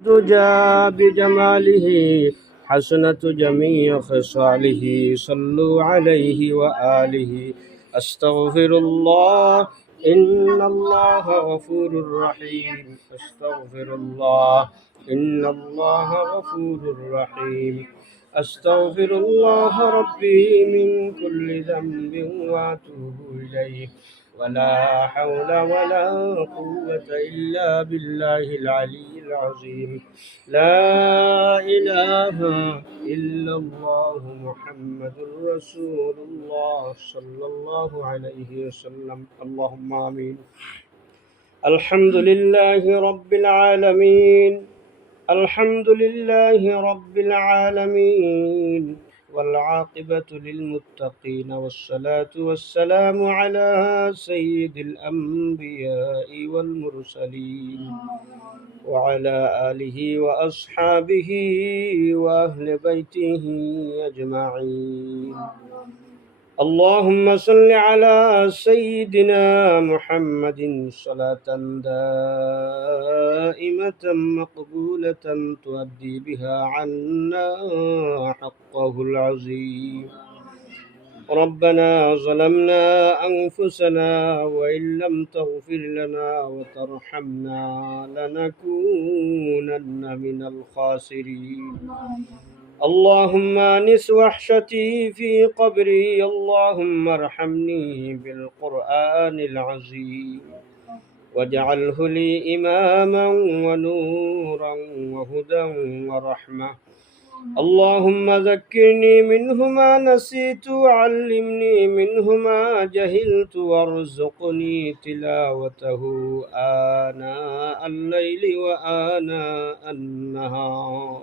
دجى بجماله حسنة جميع خصاله صلوا عليه وآله أستغفر الله إن الله غفور رحيم أستغفر الله إن الله غفور رحيم أستغفر الله ربي من كل ذنب وأتوب إليه ولا حول ولا قوة إلا بالله العلي العظيم لا إله إلا الله محمد رسول الله صلى الله عليه وسلم اللهم آمين الحمد لله رب العالمين الحمد لله رب العالمين والعاقبة للمتقين والصلاة والسلام على سيد الأنبياء والمرسلين وعلى آله وأصحابه وأهل بيته أجمعين اللهم صل على سيدنا محمد صلاة دائمة مقبولة تؤدي بها عنا حقه العظيم ربنا ظلمنا أنفسنا وإن لم تغفر لنا وترحمنا لنكونن من الخاسرين اللهم انس وحشتي في قبري اللهم ارحمني بالقرآن العظيم واجعله لي إماما ونورا وهدى ورحمة اللهم ذكرني منه ما نسيت وعلمني منه ما جهلت وارزقني تلاوته آناء الليل وآناء النهار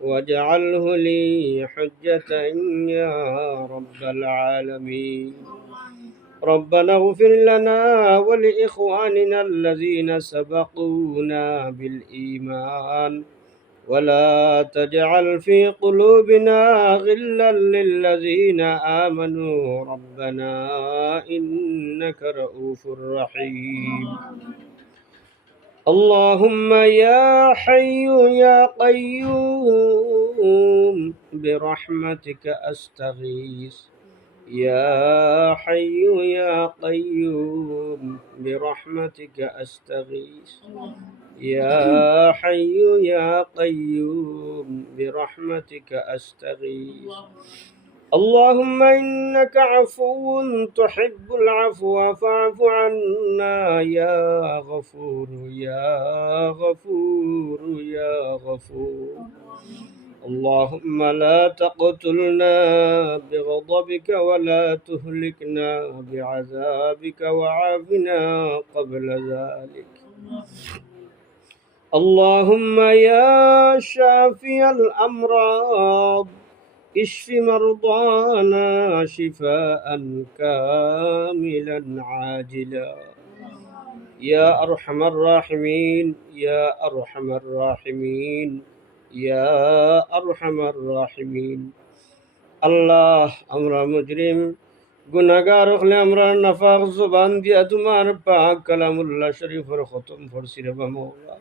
واجعله لي حجة يا رب العالمين ربنا اغفر لنا ولإخواننا الذين سبقونا بالإيمان ولا تجعل في قلوبنا غلا للذين آمنوا ربنا إنك رؤوف رحيم اللهم يا حي يا قيوم برحمتك أستغيث يا حي يا قيوم برحمتك أستغيث يا حي يا قيوم برحمتك أستغيث اللهم إنك عفو تحب العفو فاعف عنا يا غفور يا غفور يا غفور اللهم لا تقتلنا بغضبك ولا تهلكنا بعذابك وعافنا قبل ذلك اللهم يا شافي الأمراض اشف مرضانا شفاء كاملا عاجلا يا أرحم الراحمين يا أرحم الراحمين يا أرحم الراحمين আল্লাহ আমরা মুজরিম গুনাহগার হলে আমরা নাফাক জবান দিয়া তোমার পাক কালামুল্লাহ শরীফের খতম পড়ছি রে মওলা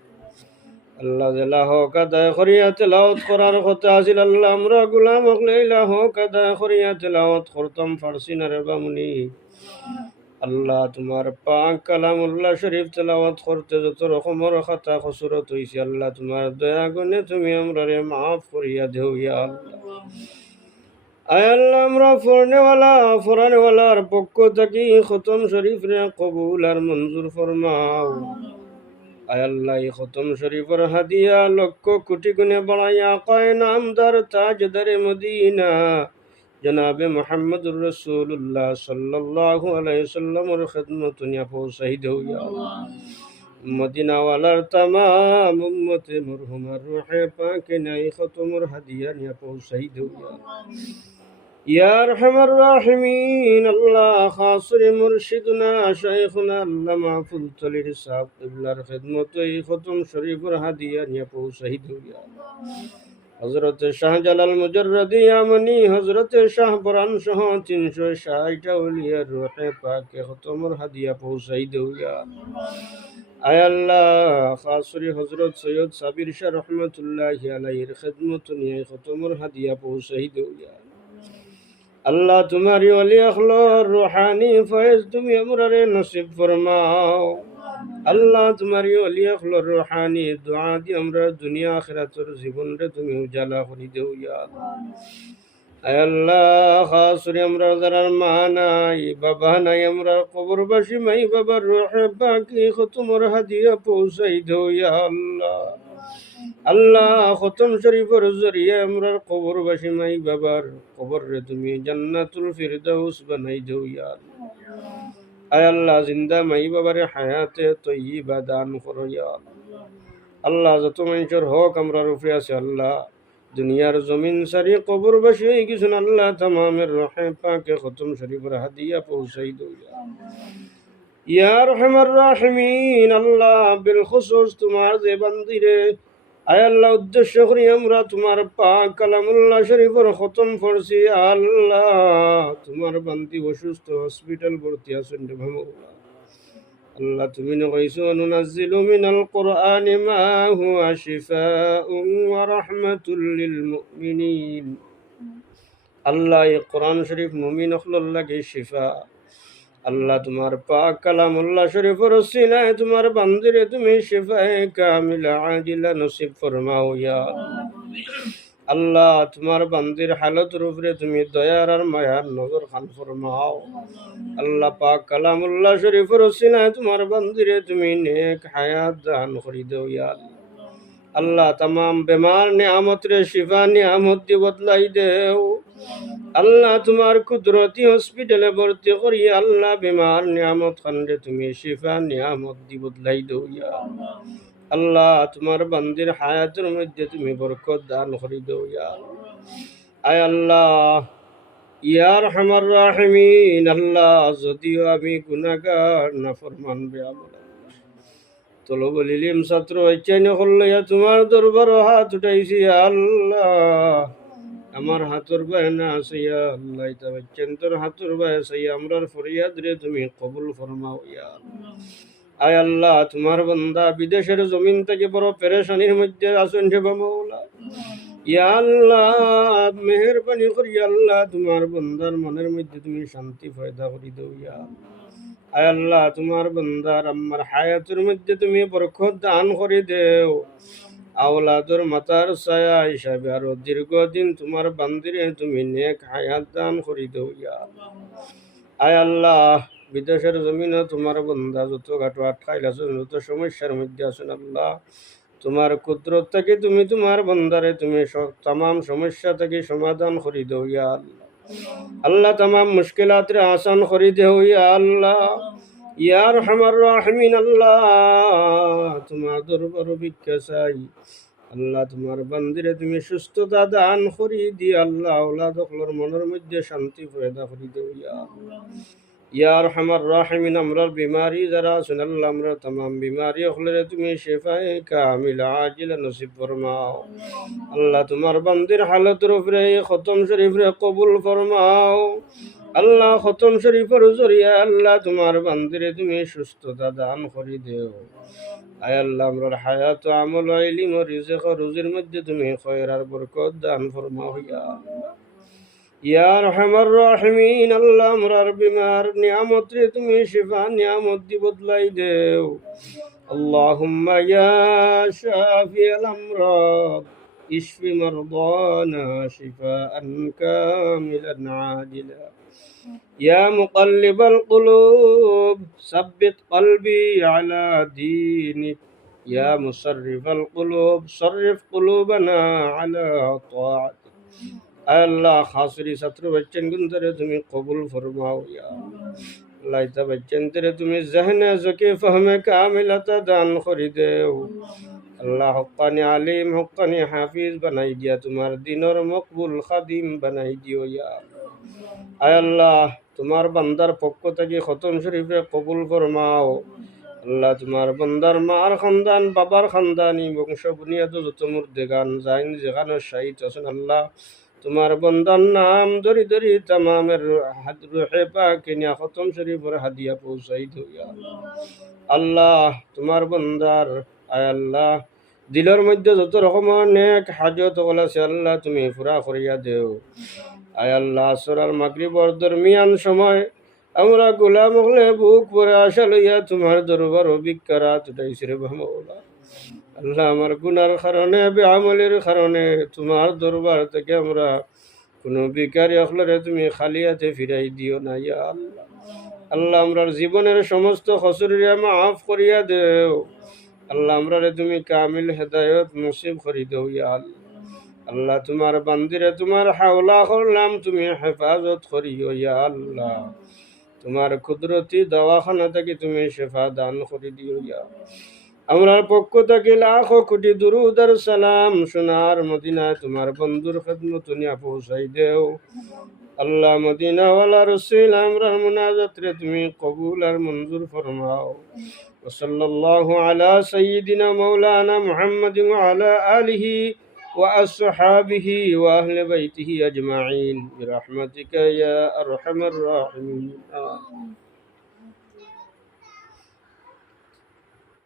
আল্লাহ জালা হক আদায় করিয়া তেলাওয়াত করার কথা আছিল আল্লাহ আমরা গোলাম হলে ইলা হক আদায় করিয়া তেলাওয়াত করতাম পারছি না রে বামুনি আল্লাহ তোমার পাক কালামুল্লাহ শরীফ তেলাওয়াত করতে যত রকমের খাতা কসুরত হইছে আল্লাহ তোমার দয়া গুণে তুমি আমরারে মাফ করিয়া দেও ইয়া আল্লাহ আয় আল্লাহ আমরা ফরানেওয়ালার পক্ষ থেকে খতম শরীফ রে কবুল আর মঞ্জুর ফরমাও আয় আল্লাহ এই খতম শরীফের হাদিয়া লক্ষ কোটি গুণে বাড়াইয়া কয় নামদার তাজদারে মদিনা জনাবে মুহাম্মদুর রাসূলুল্লাহ সাল্লাল্লাহু আলাইহি সাল্লামের খিদমত নিয়া পৌঁছাই দেও ইয়া আল্লাহ মদিনা ওয়ালার तमाम উম্মতে মরহুমার রূহে পাকে নাই খতমের হাদিয়া নিয়া পৌঁছাই দেও ইয়া আল্লাহ ইয়া আরহামার রাহিমিন আল্লাহ খাসরে মুর্শিদনা শাইখুনা আল্লামা ফুলতলির সাহেব কিবলার খিদমতে এই খতম শরীফের হাদিয়া নিয়া পৌঁছাই দেও ইয়া আল্লাহ হযরত শাহজালাল মুজাররদি ইয়ামানি হযরত শাহ পরান সহ 360 আউলিয়ার রূহে পাকে খতমের হাদিয়া পৌঁছাই দেও ইয়া আল্লাহ আয় আল্লাহ খাসরি হযরত সৈয়দ সাবির শাহ রহমাতুল্লাহি আলাইহির খিদমত নিয়ে খতমর হাদিয়া পৌঁছাই দেও ইয়া আল্লাহ তোমারি ওলি আখলর রুহানি ফয়েজ তুমি আমরারে নসিব ফরমাও আল্লাহ তোমারি ওলি আখলর রুহানি দুআ দি আমরা দুনিয়া আখিরাতের জীবনরে তুমি উজালা করে দেও ইয়া আয় আল্লাহ খাসরি আমরা যারা মা নাই বাবা নাই আমরা কবরবাসী মাই বাবার রূহে পাকি খতমর হাদিয়া পৌঁছাই দেও ইয়া আল্লাহ আল্লাহ খতম শরীফের জরিয়ে আমরা কবরবাসী মাই বাবার কবরে তুমি জান্নাতুল ফিরদাউস বানাই দেও ইয়া আল্লাহ আয় আল্লাহ জিন্দা মাই বাবারে হায়াতে তয়্যিবা দান করো ইয়া আল্লাহ আল্লাহ যত মানুষের হক আমরা রূপে আছে আল্লাহ দুনিয়ার জমিন সারি কবরবাসী হয়ে গেছেন আল্লাহ তামামের রহে পাকে খতম শরীফের হাদিয়া পৌঁছাই দেও ইয়া রহমার রাহিমিন আল্লাহ বিল খুসুস তোমার যে বান্দিরে আয় আল্লাহ উদ্দেশ্য করি আমরা তোমার পাক কালামুল্লাহ শরীফের খতম পড়ছি আল্লাহ তোমার বান্দি অসুস্থ হসপিটাল ভর্তি আছেন রে মাওলা আল্লাহ তুমি কইছো নুনাজ্জিলু মিনাল কুরআনি মা হুয়া শিফাউন ওয়া রাহমাতুল লিল মুমিনিন আল্লাহ এই কোরআন শরীফ মুমিন হলর লাগে শিফা আল্লাহ তোমার পাক কালামুল্লাহ শরীফের ওসিলায় তোমার বান্দিরে তুমি শিফায়ে কামিলা আজিলা নসিব ফরমাও ইয়া আল্লাহ তোমার বান্দির হালতের উপরে তুমি দয়ার আর মায়ার নজর খান ফরমাও আল্লাহ পাক কালামুল্লাহ শরীফের ওসিলায় তোমার বান্দিরে তুমি নেক হায়াত দান করি দেও ইয়া আল্লাহ तमाम বেমার নিয়ামত রে শিফা নিয়ামত দি বদলাই দেও আল্লাহ তোমার কুদরতি হসপিটালে ভর্তি করি আল্লাহ বেমার নিয়ামত খানরে তুমি শিফা নিয়ামত দি বদলাই দেও ইয়া আল্লাহ তোমার বান্দির হায়াতের মধ্যে তুমি বরকত দান করি দেও ইয়া আয় আল্লাহ ইয়া রহমার রাহিমিন আল্লাহ যদিও আমি গুনাহগার নাফরমান বেআমল তলব ইলম ছাত্র ইচ্ছাই করলে তোমার দরবার হাত উঠাইছি আল্লাহ আমার হাতর বায়না আছে ইয়া আল্লাহ এটা বাচ্চান তোর হাতর বায় আছে আমরার ফরিয়াদ রে তুমি কবুল ফরমাও ইয়া আয় আল্লাহ তোমার বান্দা বিদেশের জমিন থেকে বড় পেরেশানির মধ্যে আছেন হে মাওলা ইয়া আল্লাহ মেহেরবানি করি আল্লাহ তোমার বান্দার মনের মধ্যে তুমি শান্তি পয়দা করে দাও ইয়া আয় আল্লাহ তোমার বান্দার আমার হায়াতের মধ্যে তুমি বরকত দান করে দেও আওলাদর মাতার ছায়া হিসাবে আরো দীর্ঘদিন তোমার বান্দিরে তুমি নেক হায়াত দান করে দেও ইয়া আয় আল্লাহ বিদেশের জমিনে তোমার বান্দা যত ঘাটো আটকাইল আছেন যত সমস্যার মধ্যে আছেন আল্লাহ তোমার কুদরত থেকে তুমি তোমার বান্দারে তুমি তাম সমস্যা থেকে সমাধান করে দেও ইয়া আল্লাহ আল্লাহ তাম মুশকিলাত রে আসান করে দেও ইয়া আল্লাহ ইয়া রহমার রাহিমিন আল্লাহ তোমার দরবার ভিক্ষা চাই আল্লাহ তোমার বান্দিরে তুমি সুস্থতা দান করি দি আল্লাহ আওলাদ সকলের মনের মধ্যে শান্তি পয়দা করে দেও ইয়া আল্লাহ ইয়া রহমার রাহিমিন আমরার বিমারি যারা আছেন আল্লাহ আমরা তাম বিমারি সকলের তুমি শিফায়ে কামিলা আজিলা নসিব ফরমাও আল্লাহ তোমার বান্দির হালতের উপরে খতম শরীফ রে কবুল ফরমাও আল্লাহ খতম শরীফের জরিয়া আল্লাহ তোমার বান্দিরে তুমি সুস্থতা দান করে দেও আয় আল্লাহ আমরার হায়াত আমল ইলম ও রিজক ও রুজির মধ্যে তুমি খয়র আর বরকত দান ফরমাও ইয়া ইয়া রহমার রাহিমিন আল্লাহ আমরার বিমার নিয়ামত রে তুমি শিফা নিয়ামত দি বদলাই দেও আল্লাহুম্মা ইয়া শাফিয়াল আমরাদ ইশফি মারদানা শিফাআন কামিলান আজিলা ইয়া মুকাল্লিবাল কুলুব সাব্বিত কলবি আলা দীনিক ইয়া মুসাররিফাল কুলুব সাররিফ কুলুবানা আলা তাআতিক আল্লাহ খাসরি ছাত্র বাচ্চান গুনতরে তুমি কবুল ফরমাও ইয়া আল্লাহ তা বাচ্চান তেরে তুমি জহনে জকে ফহমে কামিলাতা দান করে দেও আল্লাহ হক্কানি আলিম হক্কানি হাফিজ বানাই দিয়া তোমার দিনের মকবুল খাদিম বানাই দিও ইয়া আয় আল্লাহ তোমার বান্দার পক্ষ থেকে খতম শরীফে কবুল ফরমাও আল্লাহ তোমার বান্দার মার খানদান বাবার খানদানি বংশ বুনিয়াদ যত মুর্দেগান জাইন যেখানে শাহিদ আছেন আল্লাহ তোমার বন্দার নাম ধরি ধরি তামামের রুহে পাক নিয়া খতম শরীফের হাদিয়া পৌঁছাই দিও ইয়া আল্লাহ। তোমার বন্দার আয় আল্লাহ দিলের মধ্যে যত রকমের নেক হাজত হল আছে আল্লাহ তুমি পুরা করিয়া দেও। আয় আল্লাহ আসরার মাগরিবর দরমিয়ান সময় আমরা গোলাম হলে বুক পরে আশা লইয়া তোমার দরবার অভিজ্ঞাত উঠাইছি রে মৌলা। আল্লাহ আমার গুনার কারণে বেআমলের কারণে তোমার দরবার থেকে আমরা কোনো বিকারি অখলরে তুমি খালিয়াতে ফিরাই দিও না ইয়া আল্লাহ। আল্লাহ আমরার জীবনের সমস্ত খসুরিয়া মাফ করিয়া দেও। আল্লাহ আমরারে তুমি কামিল হেদায়ত নসিব করি দেও ইয়া আল্লাহ। আল্লাহ তোমার বান্দিরে তোমার হাওলা করলাম তুমি হেফাজত করিও ইয়া আল্লাহ। তোমার কুদরতি দওয়াখানা থেকে তুমি শেফা দান করে দিও ইয়া। আমরার পক্ষ থেকে লাখো কোটি দুরুদ আর সালাম সোনার মদিনায় তোমার বন্ধুর খেদমত নিয়ে পৌঁছাই দেও। আল্লাহ মদিনাওয়ালা রসুল আমরার মুনাজাত রে তুমি কবুল আর মঞ্জুর ফরমাও। ওয়াসাল্লাল্লাহু আলা সাইয়্যিদিনা মাওলানা মুহাম্মাদিন ওয়া আলা আলিহি ওয়া আসহাবিহি ওয়া আহলি বাইতিহি আজমাইন বিরহমাতিকা ইয়া আরহামার রাহিমিন।